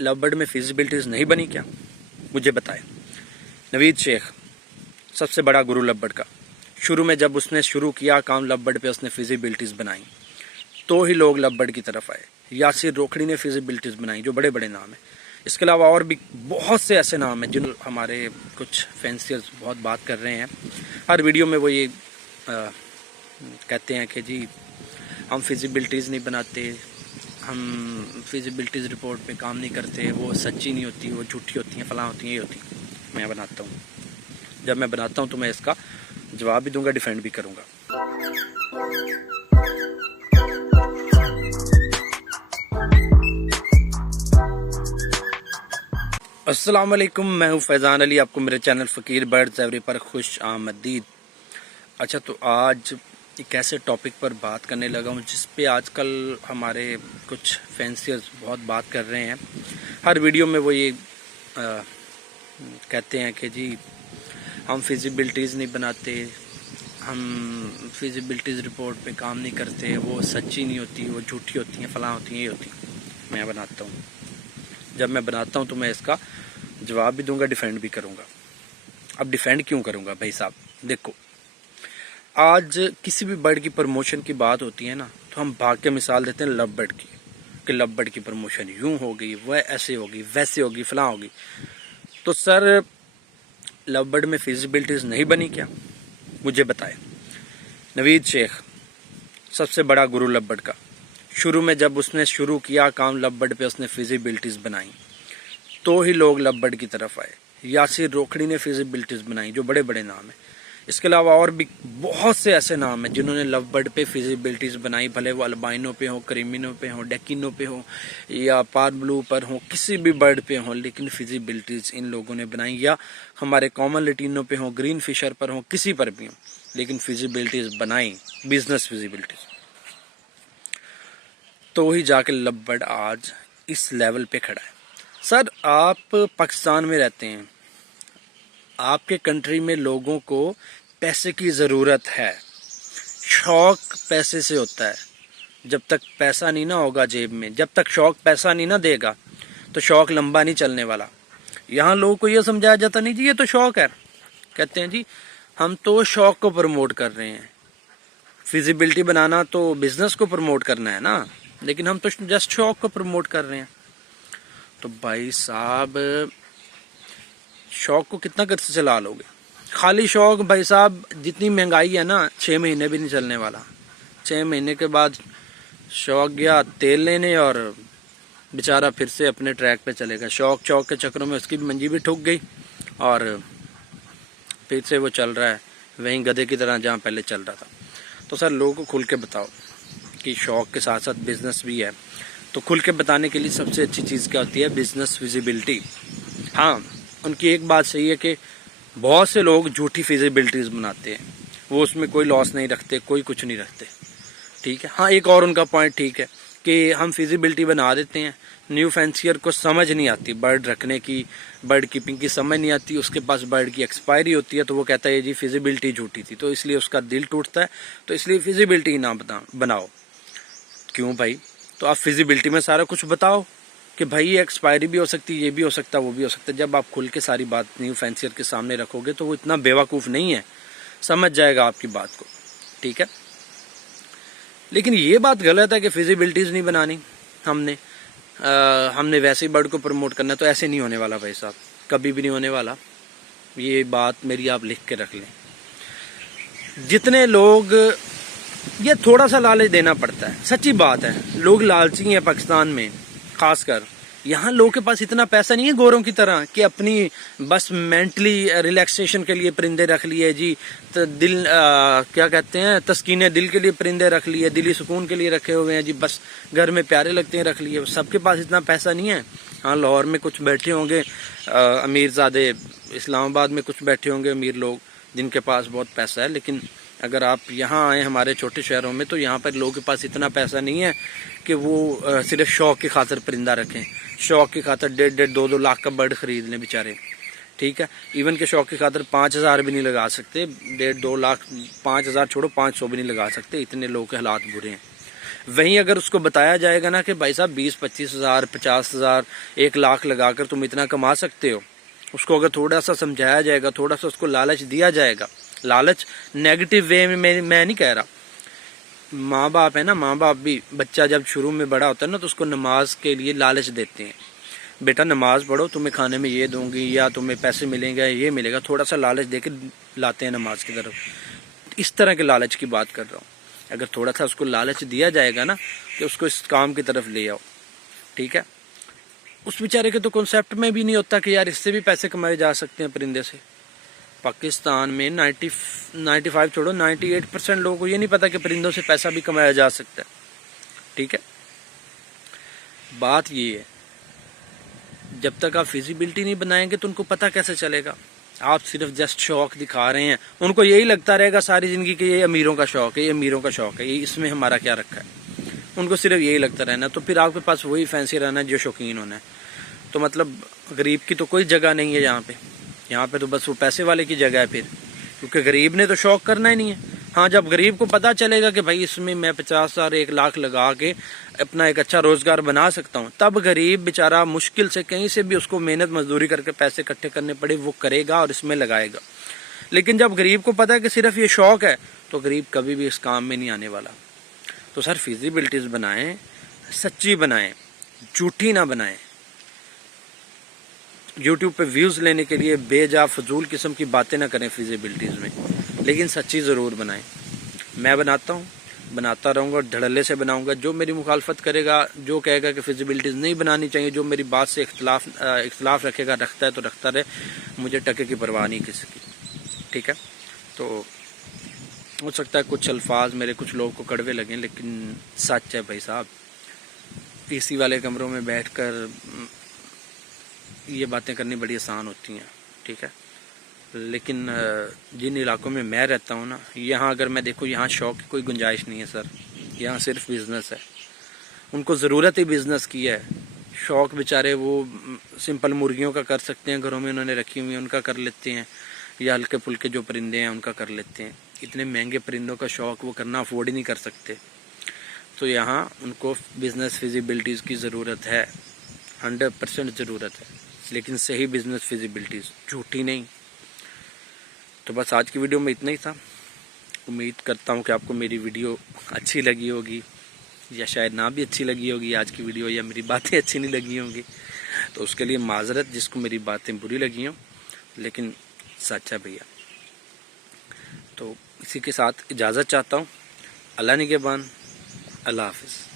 Love bird में फिजिबिलिटीज़ नहीं बनी क्या? मुझे बताएं। नवीद शेख सबसे बड़ा गुरु लव बर्ड का, शुरू में जब उसने शुरू किया काम लव बर्ड पे, उसने फिजिबिलिटीज़ बनाई तो ही लोग लव बर्ड की तरफ आए। यासिर रोखड़ी ने फिजिबिलिटीज़ बनाई, जो बड़े बड़े नाम हैं। इसके अलावा और भी बहुत से ऐसे नाम हैं जिन हमारे कुछ फैंसियर्स बहुत बात कर रहे हैं। हर वीडियो में वो ये कहते हैं कि जी हम फिजिबिलिटीज़ नहीं बनाते, हम फिजिबिलिटीज़ रिपोर्ट पे काम नहीं करते, वो सच्ची नहीं होती, वो झूठी होती हैं, फलां होती हैं, ये होती हैं। मैं बनाता हूँ, जब मैं बनाता हूँ तो मैं इसका जवाब भी दूंगा, डिफेंड भी करूँगा। अस्सलाम वालेकुम, मैं हूँ फैज़ान अली, आपको मेरे चैनल फ़कीर बर्ड्स एवरी पर खुश आमदीद। अच्छा, तो आज एक ऐसे टॉपिक पर बात करने लगा हूँ जिस पे आजकल हमारे कुछ फैंसियर्स बहुत बात कर रहे हैं। हर वीडियो में वो ये कहते हैं कि जी हम फिजिबिलिटीज़ नहीं बनाते, हम फिजिबिलिटीज़ रिपोर्ट पे काम नहीं करते, वो सच्ची नहीं होती, वो झूठी होती हैं, फलां होती हैं, ये होती हैं। मैं बनाता हूँ, जब मैं बनाता हूँ तो मैं इसका जवाब भी दूंगा, डिफेंड भी करूँगा। अब डिफेंड क्यों करूँगा भाई साहब? देखो, आज किसी भी बर्ड की प्रमोशन की बात होती है ना, तो हम भाग के मिसाल देते हैं लव बर्ड की, कि लव बर्ड की प्रमोशन यूं होगी, वह ऐसे होगी, वैसे होगी, फलां होगी। तो सर, लव बर्ड में फिजिबिलिटीज़ नहीं बनी क्या? मुझे बताएं। नवीद शेख सबसे बड़ा गुरु लव बर्ड का, शुरू में जब उसने शुरू किया काम लव बर्ड पे, उसने फिजिबिलिटीज़ बनाई तो ही लोग लव बर्ड की तरफ आए। यासिर रोखड़ी ने फिजिबिलिटीज़ बनाई, जो बड़े बड़े नाम हैं। इसके अलावा और भी बहुत से ऐसे नाम हैं जिन्होंने लव बर्ड पे फिजिबिलिटीज़ बनाई, भले वो अल्बाइनो पे हो, क्रीमिनो पे हो, डेकिनो पे हो, या पार ब्लू पर हो, किसी भी बर्ड पे हो, लेकिन फिजिबिलिटीज़ इन लोगों ने बनाई। या हमारे कॉमन लटीनो पे हो, ग्रीन फिशर पर हो, किसी पर भी हो, लेकिन फिजिबिलिटीज़ बनाई, बिजनेस फिजिबिलिटीज़, तो ही जाके लव बर्ड आज इस लेवल पे खड़ा है। सर, आप पाकिस्तान में रहते हैं, आपके कंट्री में लोगों को पैसे की ज़रूरत है, शौक पैसे से होता है। जब तक पैसा नहीं ना होगा जेब में, जब तक शौक पैसा नहीं ना देगा, तो शौक लंबा नहीं चलने वाला। यहाँ लोगों को ये समझाया जाता नहीं जी ये तो शौक है, कहते हैं जी हम तो शौक को प्रमोट कर रहे हैं। फिजिबिलिटी बनाना तो बिजनेस को प्रमोट करना है ना, लेकिन हम तो जस्ट शौक को प्रमोट कर रहे हैं। तो भाई साहब, शौक को कितना कर से चला लोगे? खाली शौक भाई साहब, जितनी महंगाई है ना, 6 महीने भी नहीं चलने वाला। 6 महीने के बाद शौक गया तेल लेने और बेचारा फिर से अपने ट्रैक पे चलेगा। शौक चौक के चक्करों में उसकी भी मंजी भी ठुक गई और फिर से वो चल रहा है वहीं गधे की तरह जहाँ पहले चल रहा था। तो सर, लोगों को खुल के बताओ कि शौक के साथ साथ बिजनेस भी है। तो खुल के बताने के लिए सबसे अच्छी चीज़ क्या होती है? Business visibility. हाँ, उनकी एक बात सही है कि बहुत से लोग झूठी फिजिबिलिटीज़ बनाते हैं, वो उसमें कोई लॉस नहीं रखते, कोई कुछ नहीं रखते, ठीक है। हाँ, एक और उनका पॉइंट ठीक है कि हम फिजिबिलिटी बना देते हैं, न्यू फैंसियर को समझ नहीं आती बर्ड रखने की, बर्ड कीपिंग की समझ नहीं आती, उसके पास बर्ड की एक्सपायरी होती है, तो वो कहता है जी फिजिबिलिटी झूठी थी, तो इसलिए उसका दिल टूटता है, तो इसलिए फिजिबिलिटी ना बनाओ। क्यों भाई? तो आप फिजिबिलिटी में सारा कुछ बताओ कि भाई ये एक्सपायरी भी हो सकती है, ये भी हो सकता है, वो भी हो सकता है। जब आप खुल के सारी बात न्यू फैंसियर के सामने रखोगे तो वो इतना बेवकूफ़ नहीं है, समझ जाएगा आपकी बात को, ठीक है। लेकिन ये बात गलत है कि फिजिबिलिटीज़ नहीं बनानी हमने वैसे ही बर्ड को प्रमोट करना है, तो ऐसे नहीं होने वाला भाई साहब, कभी भी नहीं होने वाला। ये बात मेरी आप लिख के रख लें। जितने लोग, ये थोड़ा सा लालच देना पड़ता है, सच्ची बात है, लोग लालची हैं पाकिस्तान में खासकर। यहाँ लोगों के पास इतना पैसा नहीं है गोरों की तरह कि अपनी बस मेंटली रिलैक्सेशन के लिए परिंदे रख लिए जी, तो दिल क्या कहते हैं, तस्कीने दिल के लिए परिंदे रख लिए, दिली सुकून के लिए रखे हुए हैं जी, बस घर में प्यारे लगते हैं रख लिए। सबके पास इतना पैसा नहीं है। हाँ, लाहौर में कुछ बैठे होंगे अमीरजादे, इस्लामाबाद में कुछ बैठे होंगे अमीर लोग जिनके पास बहुत पैसा है, लेकिन अगर आप यहाँ आए हमारे छोटे शहरों में, तो यहाँ पर लोगों के पास इतना पैसा नहीं है कि वो सिर्फ शौक की खातर परिंदा रखें, शौक की खातर 1.5 2 लाख का बर्ड खरीद लें बेचारे, ठीक है। इवन के शौक की खातर 5,000 भी नहीं लगा सकते, 1.5 2 लाख, 5,000 छोड़ो 500 भी नहीं लगा सकते, इतने लोगों के हालात बुरे हैं। वहीं अगर उसको बताया जाएगा ना कि भाई साहब 20-25 हज़ार 50 हज़ार 1 लाख लगाकर तुम इतना कमा सकते हो, उसको अगर थोड़ा सा समझाया जाएगा, थोड़ा सा उसको लालच दिया जाएगा, लालच नेगेटिव वे में मैं नहीं कह रहा, माँ बाप है ना, माँ बाप भी बच्चा जब शुरू में बड़ा होता है ना तो उसको नमाज के लिए लालच देते हैं, बेटा नमाज पढ़ो, तुम्हें खाने में ये दूंगी या तुम्हें पैसे मिलेंगे ये मिलेगा, थोड़ा सा लालच देकर लाते हैं नमाज की तरफ। इस तरह के लालच की बात कर रहा हूँ। अगर थोड़ा सा उसको लालच दिया जाएगा ना कि उसको इस काम की तरफ ले आओ, ठीक है, उस बेचारे के तो कॉन्सेप्ट में भी नहीं होता कि यार इससे भी पैसे कमाए जा सकते हैं परिंदे से। पाकिस्तान में 95 छोड़ो 98% लोगों को ये नहीं पता कि परिंदों से पैसा भी कमाया जा सकता है, ठीक है। बात ये है, जब तक आप फिजिबिलिटी नहीं बनाएंगे तो उनको पता कैसे चलेगा। आप सिर्फ जस्ट शौक दिखा रहे हैं, उनको यही लगता रहेगा सारी जिंदगी कि ये अमीरों का शौक है, ये अमीरों का शौक है, ये इसमें हमारा क्या रखा है, उनको सिर्फ यही लगता रहना। तो फिर आपके पास वही फैंसी रहना जो शौकीन होना है। तो मतलब गरीब की तो कोई जगह नहीं है यहाँ पे तो बस वो पैसे वाले की जगह है फिर, क्योंकि गरीब ने तो शौक करना ही नहीं है। हाँ, जब गरीब को पता चलेगा कि भाई इसमें मैं 50 हज़ार 1 लाख लगा के अपना एक अच्छा रोजगार बना सकता हूँ, तब गरीब बेचारा मुश्किल से कहीं से भी उसको मेहनत मजदूरी करके पैसे इकट्ठे करने पड़े वो करेगा और इसमें लगाएगा। लेकिन जब गरीब को पता है कि सिर्फ ये शौक है तो गरीब कभी भी इस काम में नहीं आने वाला। तो सर फिजिबिलिटीज बनाएं, सच्ची बनाएं, झूठी ना बनाएं। यूट्यूब पे व्यूज़ लेने के लिए बेजा फजूल किस्म की बातें ना करें फिजिबिलिटीज़ में, लेकिन सच्ची ज़रूर बनाएं। मैं बनाता हूँ, बनाता रहूँगा, धड़ल्ले से बनाऊँगा। जो मेरी मुखालफत करेगा, जो कहेगा कि फिजिबिलिटीज़ नहीं बनानी चाहिए, जो मेरी बात से इख्तलाफ रखेगा, रखता है तो रखता रहे, मुझे टके की परवाह नहीं किसी की, ठीक है। तो हो सकता है कुछ अल्फाज मेरे कुछ लोगों को कड़वे लगें, लेकिन सच है भाई साहब। एसी वाले कमरों में बैठकर ये बातें करनी बड़ी आसान होती हैं, ठीक है। लेकिन जिन इलाकों में मैं रहता हूँ ना, यहाँ अगर मैं देखूँ, यहाँ शौक की कोई गुंजाइश नहीं है सर। यहाँ सिर्फ बिज़नेस है, उनको ज़रूरत ही बिज़नेस की है। शौक बेचारे वो सिंपल मुर्गियों का कर सकते हैं, घरों में उन्होंने रखी हुई, उनका कर लेते हैं, या हल्के फुल्के जो परिंदे हैं उनका कर लेते हैं। इतने महंगे परिंदों का शौक वो करना अफोर्ड ही नहीं कर सकते। तो यहाँ उनको बिज़नेस फिजिबिलिटीज़ की ज़रूरत है, 100% ज़रूरत है, लेकिन सही बिज़नेस फिजिबिलिटीज़, झूठी नहीं। तो बस आज की वीडियो में इतना ही था। उम्मीद करता हूँ कि आपको मेरी वीडियो अच्छी लगी होगी, या शायद ना भी अच्छी लगी होगी आज की वीडियो, या मेरी बातें अच्छी नहीं लगी होंगी, तो उसके लिए माजरत जिसको मेरी बातें बुरी लगी हों, लेकिन सच है भैया। तो इसी के साथ इजाज़त चाहता हूँ। अल्लाह निगहबान, अल्लाह हाफिज़।